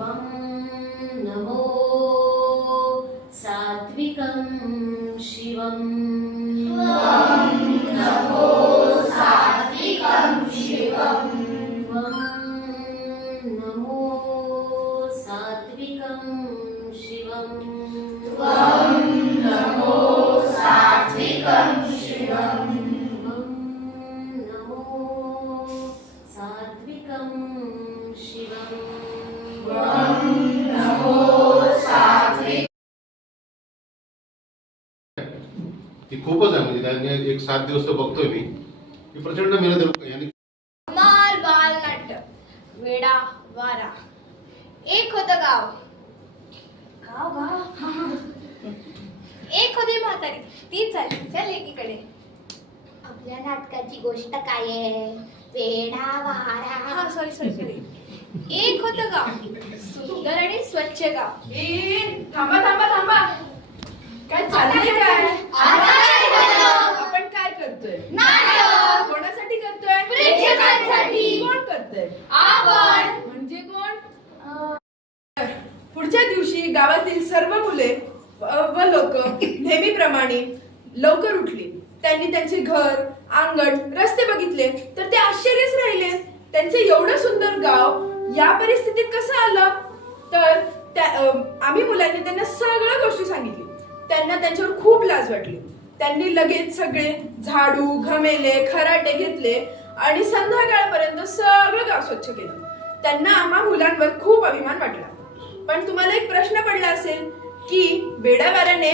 त्वं नमो सात्विकं शिवं नमो सात्विकं शिवं त्वं नमो सात्विकं शिवं नमो सात्विकं शिवं नमो सात्विकं शिवं नमो सात्विक ती खूपच आहे म्हणजे त्यांनी एक 7 दिवस तर बघतोय मी की प्रचंड मेहनत आहे यांनी. धमाल बाल नाट्य वेडा वारा. एक होतं गाव एक होती म्हातारी ती चालली त्या लेकीकडे. आपल्या नाटकाची गोष्ट काय आहे? वेडा वारा. हा सॉरी एक होतं गाव सुंदर आणि स्वच्छ गाव. थांबा थांबा थांबा, काय चाललंय काय? आता काय झालं? आपण काय करतोय? नाटक. कोणासाठी करतोय? प्रेक्षकांसाठी. कोण करतोय? आपण. म्हणजे कोण? पुढच्या दिवशी गावातील सर्व मुले व लोक नेहमीप्रमाणे लवकर उठली. त्यांनी त्यांचे घर, अंगण, रस्ते बघितले तर ते आश्चर्यच राहिले. त्यांचे एवढं सुंदर गाव या परिस्थितीत कसं आलं? तर आम्ही मुलांनी त्यांना सगळ्या गोष्टी सांगितली. त्यांना त्यांच्यावर खूप लाज वाटली. त्यांनी लगेच सगळे झाडू, घमेले, खराटे घेतले आणि संध्याकाळपर्यंत सगळं गाव स्वच्छ केलं. त्यांना आम्हा मुलांवर खूप अभिमान वाटला. पण तुम्हाला एक प्रश्न पडला असेल की वेड्यावाऱ्याने